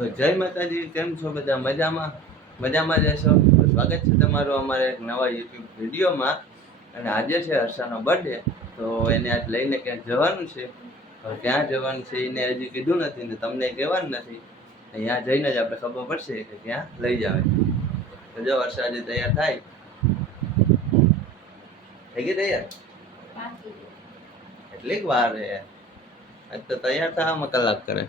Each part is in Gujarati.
તો જય માતાજી, કેમ છો બધા? મજામાં જશો. સ્વાગત છે તમારું અમારે એક નવા યુટ્યુબ વિડીયોમાં. અને આજે છે હર્ષાનો બર્થડે, તો એને આજ લઈને ક્યાંક જવાનું છે. હવે ક્યાં જવાનું છે એને હજી કીધું નથી ને તમને કહેવાનું નથી. ત્યાં જઈને જ આપણે ખબર પડશે કે ક્યાં લઈ જાવે. તો જો હર્ષા આજે તૈયાર થાય. થઈ ગઈ તૈયાર? એટલી વાર છે આજ તો તૈયાર થવામાં કલાક કરે.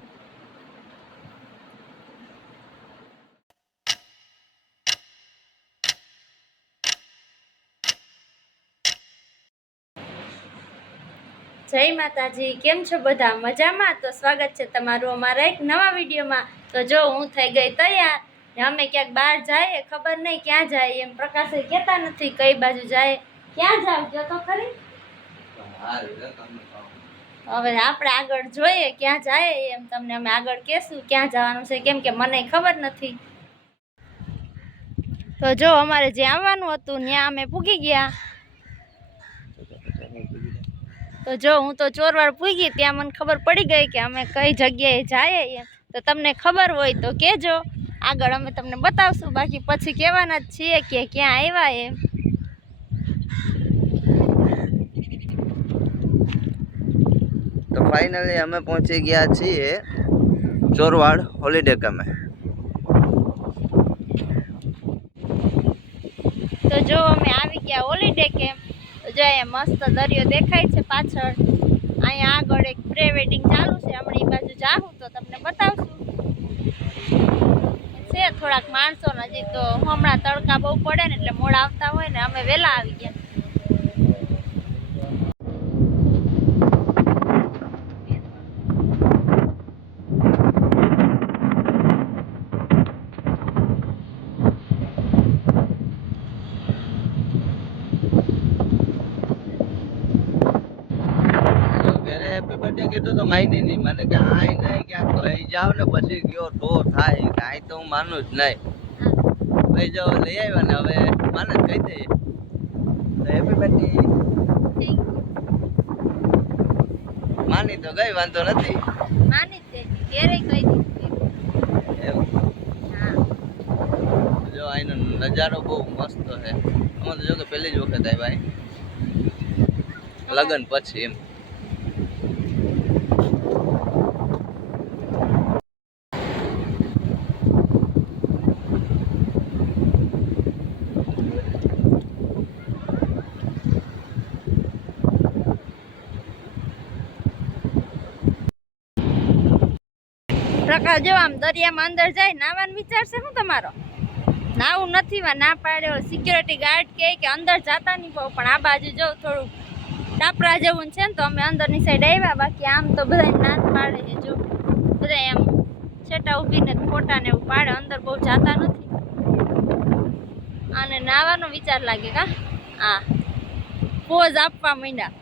જય માતાજી, કેમ છો બધા? મજામાં? તો સ્વાગત છે તમારું અમારા એક નવા વિડીયોમાં. તો જો હું થઈ ગઈ તૈયાર. અમે ક્યાંક બહાર જાય, ખબર નહીં ક્યાં જાય એમ. પ્રકાશે કહેતા નથી કઈ બાજુ જાય. ક્યાં જાવ કયો તો ખરી? હવે આપણે આગળ જોઈએ ક્યાં જાય એમ. તમને અમે આગળ કહેશું ક્યાં જવાનું છે, કેમ કે મને ખબર નથી. તો જો અમારે જ્યાં આવવાનું હતું ત્યાં અમે પૂગી ગયા. તો જો હું તો ચોરવાડ પૂગી, ત્યાં મને ખબર પડી ગઈ કે અમે કઈ જગ્યાએ જઈએ એમ. તો તમને ખબર હોય તો કહેજો, આગળ અમે તમને બતાવશું. બાકી પછી કહેવાના જ છીએ કે ક્યાં આવ્યા એમ. તો ફાઇનલી અમે પહોંચી ગયા છીએ ચોરવાડ હોલિડે કેમ્પે. તો જો અમે આવી ગયા હોલિડે કેમ્પ. તો જો અહીંયા મસ્ત દરિયો દેખાય છે પાછળ. અહીંયા આગળ એક પ્રી વેડિંગ ચાલુ છે, હમણાં એ બાજુ જાઉં તો તમને બતાવશું. છે થોડાક માણસો હજી, તો હમણાં તડકા બહુ પડે ને એટલે મોડા આવતા હોય ને, અમે વહેલા આવી ગયા. કીધું તો માની નહીં, મને કે આઈ નહીં ક્યાંક લઈ જાવ ને પછી ગયો તો થાય. આઈ તો હું માનું જ નહીં. લઈ જાવ લઈ આવ્યા ને હવે માને જ કહી દઈએ. Happy birthday. માની તો ગઈ, વાંધો નથી. માની જ ઘેરે કહી દીધું. જો અહીંનો નજારો બહુ મસ્ત છે. અમે તો જો કે પહેલી જ વખત આવ્યા લગ્ન પછી એમ. પ્રકાશ જો આમ દરિયામાં અંદર જાય નાવાનો વિચાર છે શું તમારો? નાવું નથી, ના પાડ્યો સિક્યોરિટી ગાર્ડ કે અંદર જાતા નહીં પાવ. પણ આ બાજુ જો થોડું ટાપરા જેવું છે ને, તો અમે અંદરની સાઈડ આવ્યા. બાકી આમ તો બધા ના જ પાડે છે. જો બધા એમ છેટા ઊભીને ફોટા ને એવું પાડે, અંદર બહુ જાતા નથી. અને નાવાનો વિચાર લાગે કા? હા, પોઝ આપવા માંડ્યા.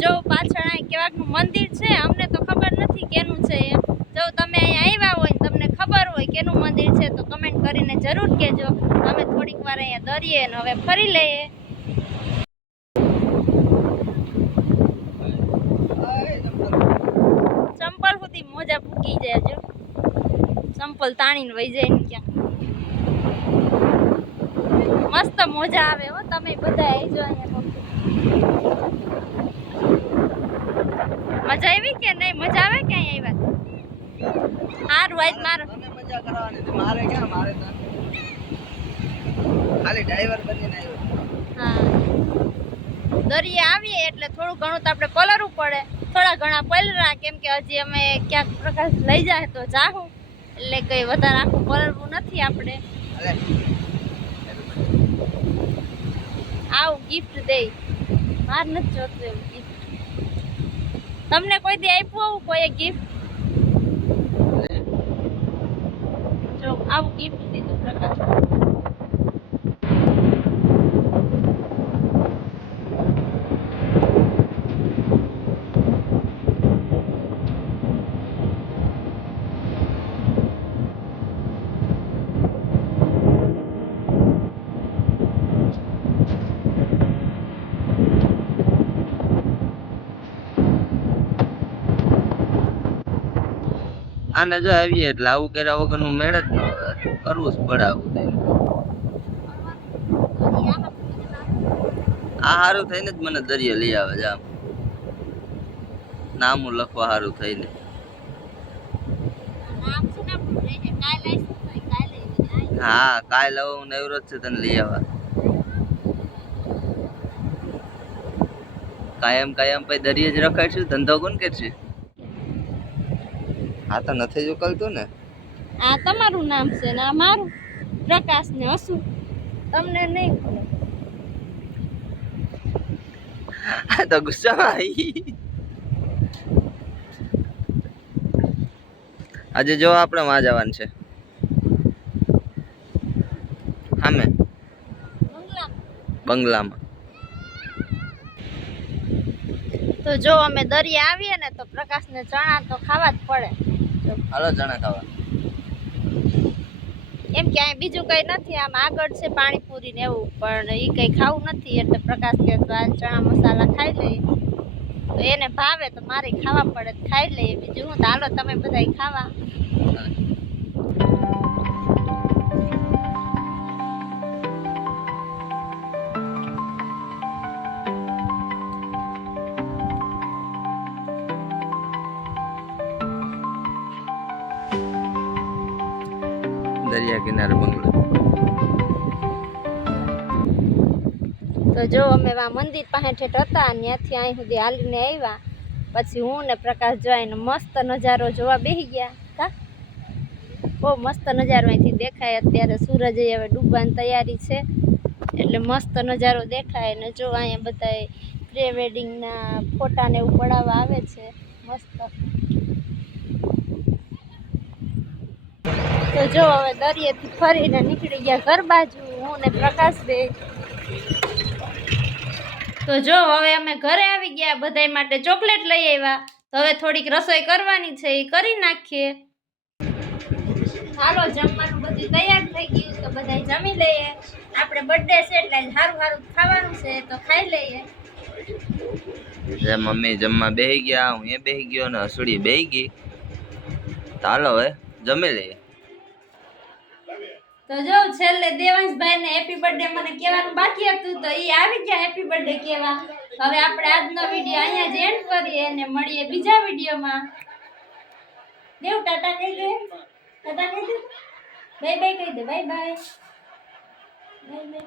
જો પાછળ અહીં કેવાકનું મંદિર છે, અમને તો ખબર નથી કેનું છે એમ. જો તમે અહીંયા આવ્યા હોય ને તમને ખબર હોય કેનું મંદિર છે તો કમેન્ટ કરીને જરૂર કહેજો. અમે થોડીક વાર અહીંયા દરિયે ને હવે ફરી લઈએ. ચંપલ સુધી મોજા ફૂકી જાય. જો ચંપલ તાણીને વહી જાય ને ક્યાં. મસ્ત મોજા આવે હો. તમે બધા આવજો અહીંયા. મજા આવી કે નહીં? મજા આવે કે અહીંયા આવ્યા? સારું આજ મારે મજા કરવાની હતી. મારે ક્યાં? મારે તો ખાલી ડ્રાઈવર બનીને આવ્યો. હા, દરિયા આવીએ એટલે થોડું ઘણું તો આપણે પલરવું પડે. થોડા ઘણા પલરા, કેમ કે હજી અમે ક્યાંક પ્રકાશ લઈ જાય તો જાહું, એટલે કઈ વધારે આખું પલરવું નથી આપણે. આવું ગિફ્ટ દે, માર નથી જોતું એવું ગિફ્ટ. તમને કોઈ દી આપ્યું આવું કોઈ ગિફ્ટ? જો આવું ગિફ્ટ દીધું પ્રકાશ. આને જો આવીએ એટલે આવું કર્યા વગરનું મેળ જ ન આવે. કરવું જ પડે આવું થઈને. આ સારું થઈને જ મને દરિયા લઈ આવે છે આમ નામું લખવા સારું થઈને. હા કાલ હવે હું નવરો જ છે તને લઈ આવવા. કાયમ કાયમ પછી દરિયે જ રખાડશું. ધંધો કોણ કરશે? આ તો નથી જ ઉકલતું ને. આ તમારું નામ છે ને આ મારું. પ્રકાશ ને હસું તમને નહીં ખબર. આ તો ગુસ્સામાં આવી. આજે જો આપણે માં જવાનું છે સામે બંગલામાં. તો જો અમે દરિયા આવીએ ને તો પ્રકાશને ચણા તો ખાવા જ પડે. હાલો ચણા ખાવા. એમ કે અહીં બીજું કઈ નથી, આમ આગળ છે પાણીપુરી ને એવું, પણ એ કઈ ખાવું નથી એટલે પ્રકાશ કે તો આ ચણા મસાલા ખાઈ લઈએ. તો એને ભાવે તો મારે ખાવા પડે તો ખાઈ લઈએ. બીજું હું તો હાલો તમે બધા ખાવા. દરિયા કિનારે બંગલો. તો જો અમે વા મંદિર પાસે ઠેઠ હતા, ત્યાંથી અહીં સુધી હાલીને આવ્યા. પછી હું ને પ્રકાશ જોઈને મસ્ત નજારો જોવા બેસી ગયા. કા બહુ મસ્ત નજારો અહીંથી દેખાય. અત્યારે સૂરજ હવે ડૂબવાની તૈયારી છે એટલે મસ્ત નજારો દેખાય. ને જો અહીંયા બધા પ્રી વેડિંગના ફોટા ને એવું પડાવવા આવે છે મસ્ત. તો જો હવે દરિયેથી ફરીને નીકળી ગયા ઘર બાજુ હું ને પ્રકાશ બે. તો જો હવે અમે ઘરે આવી ગયા, બધાય માટે ચોકલેટ લઈ આવ્યા. તો હવે થોડીક રસોઈ કરવાની છે એ કરી નાખીએ. હાલો જમવાનું બધું તૈયાર થઈ ગયું તો બધાય જમી લઈએ. આપણે બર્થડે છે એટલે સારું સારું ખાવાનું છે તો ખાઈ લઈએ. મમ્મી જમવા બેસી ગયા, હું એ બેસી ગયો ને હસુડી બેસી ગઈ. ચાલો હવે જમી લઈએ. તો જો છેલ્લે દેવાંશભાઈ ને હેપી બર્થડે મને કહેવાનું બાકી હતું તો એ આવી ગયા હેપી બર્થડે કહેવા. હવે આપણે આજનો વિડીયો અહીંયા જ એન્ડ કરીએ અને મળીએ બીજા વિડીયોમાં. દેવ ટાટા કહી દે. ટાટા કહી દે. બાય બાય કહી દે. Bye bye. Bye by.